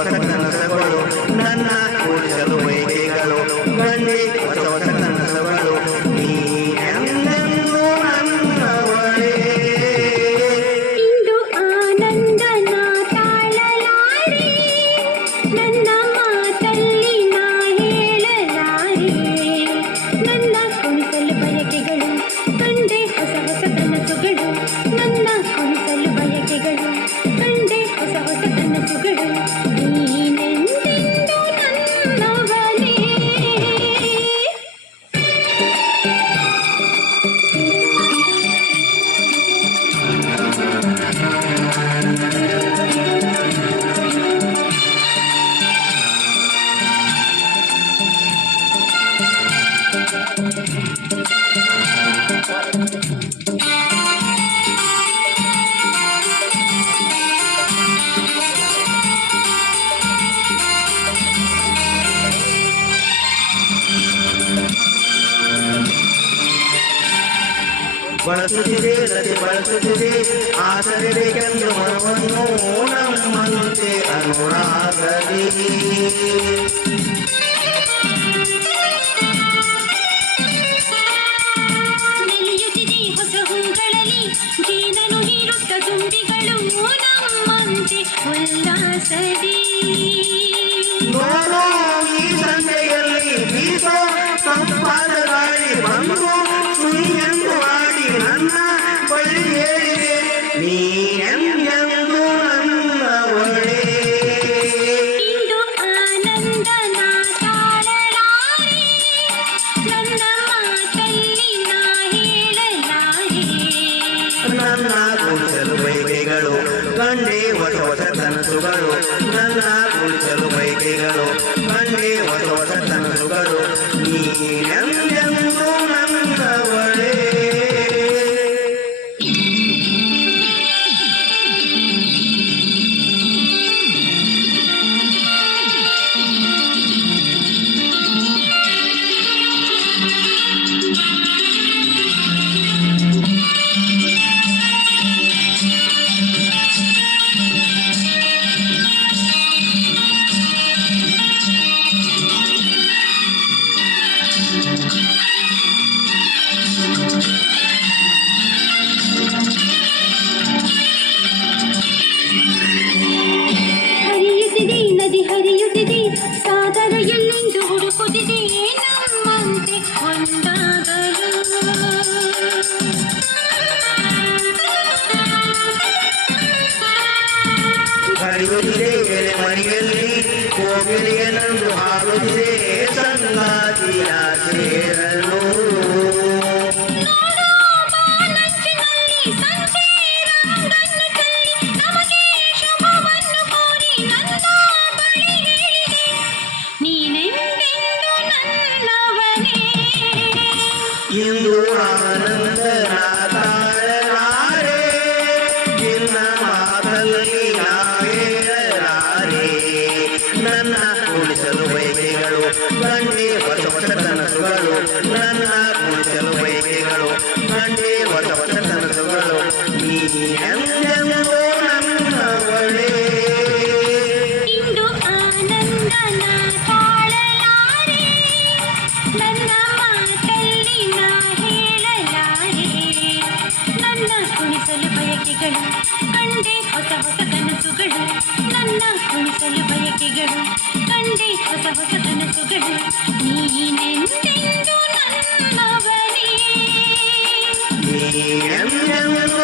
ಹೊಸ ಕನಸುಗಳು ನನ್ನ ಕೂಡಿಸಲು ಬಯಕೆಗಳು ಕಂಡೆ ಹೊಸ ಹೊಸ ಕನಸುಗಳು ನೀನೆಂದೆಂದೂ ನನ್ನವಳೇ. ಇಂದು ಆನಂದ ನಾ ತಾಳಲಾರೆ, ನನ್ನ ಮಾತಲ್ಲಿ ನಾ ಹೇಳಲಾರೆ. ನನ್ನ ಕುಣಿಸಲು ಬಯಕೆಗಳು ಕಂಡೆ ಹೊಸ ಹೊಸ ಕನಸುಗಳು, ನನ್ನ ಕುಣಿಸಲು ಬಯಕೆಗಳು ಕಂಡೆ ಹೊಸ ಹೊಸ ಕನಸುಗಳು ನೀನೆಂದೆಂದೂ ನನ್ನವನೇ. ಬಳಸುತ್ತಿದೆ ನದಿ ಬಳಸುತ್ತಿದೆ ಆಸರೆ ಬೇಕೆಂದು ಮನವನ್ನು ನಮ್ಮಂತೆ ಅನುರಾಗದಿ. ನೆಲೆಯುತ್ತಿದೆ ಹೊಸ ಹೂಗಳಲ್ಲಿ ಜೇನನು ಹೀರುತ್ತ ತುಂಬಿಗಳು ನಮ್ಮಂತೆ ಉಲ್ಲಾಸದಿ. ನೋಡು ಈ ಸಂಜೆಯಲ್ಲಿ ಬೀಸೋ ತಂಪಾದ ಗಾಳಿ ಬಂದು ಸುಯ್ಯೆಂದು ಆಡಿ ನನ್ನ ಬಳಿ ಹೇಳಿದೆ ನೀನೆಂದೆಂದೂ ನನ್ನವಳೇ. ಇಂದು ಆನಂದ ನಾ ತಾಳಲಾರೆ, ನನ್ನ ಮಾತಲ್ಲಿ ನಾ ಹೇಳಲಾರೆ. ನನ್ನ ಕುಣಿಸಲು ಬಯಕೆಗಳು ಕಂಡೆ ಹೊಸ ಹೊಸ ಕನಸುಗಳು, ನನ್ನ ಕುಣಿಸಲು ಬಯಕೆಗಳು ಕಂಡೆ ಹೊಸ ಹೊಸ ಕನಸುಗಳು ನೀನೆಂದೆಂದೂ ನನ್ನವಳೇ. ಹರಿಯುತ್ತಿದೆ ನದಿ ಹರಿಯುತ್ತಿದೆ ಸಾಗರ ಎಲ್ಲೆಂದು ಹುಡುಕುತ್ತಿದೆ ನಮ್ಮಂತೆ ಒಂದಾಗಲು. ಹರಿಯುತ್ತಿದೆ ಎಲೆ ಮನೆಯಲ್ಲಿ ಕೋಗಿಲೆಯನ್ನೊಂದು ಹಾಡುತ್ತಿದೆ ಸಂಗಾತಿಯ ಸೇರಲು. ಬಾನಂಚಿನಲ್ಲಿ ಸಂಜೆ ರಾಗವನ್ನು ಚೆಲ್ಲಿ ನಮಗೆ ಶುಭವನ್ನು ಕೋರಿ ನನ್ನ ಬಳಿ ಹೇಳಿದೆ ನೀನೆಂದೆಂದೂ ನನ್ನವನೇ. ಇಂದು ಆನಂದ ನಾ ತಾಳಲಾರೆ, ನಿನ್ನ ಮಾತಲ್ಲಿ ನಾ ಹೇಳಲಾರೆ. ನನ್ನ ಕುಣಿಸಲು ಬಯಕೆಗಳು ಕಂಡೆ ಹೊಸ ಹೊಸ ಕನಸುಗಳು, ನನ್ನ ಕುಣಿಸಲು ಬಯಕೆಗಳು ಕಂಡೆ ಹೊಸ ಹೊಸ ಕನಸುಗಳು ನೀನೆಂದೆಂದೂ ನನ್ನವಳೇ. ಇಂದು ಆನಂದ ನಾ ತಾಳಲಾರೆ, ನನ್ನ ಮಾತಲ್ಲಿ ನಾ ಹೇಳಲಾರೆ. ನನ್ನ ಕುಣಿಸಲು ಬಯಕೆಗಳು ಕಂಡೆ ಹೊಸ ಹೊಸ ಕನಸುಗಳು, ನನ್ನ ಕುಣಿಸಲು ಬಯಕೆಗಳು ಕಂಡೆ ಹೊಸ ಹೊಸ ಕನಸುಗಳು ನೀನೆಂದೆಂದೂ ನನ್ನವನೇ. ನೀನೆಂದೆಂದೂ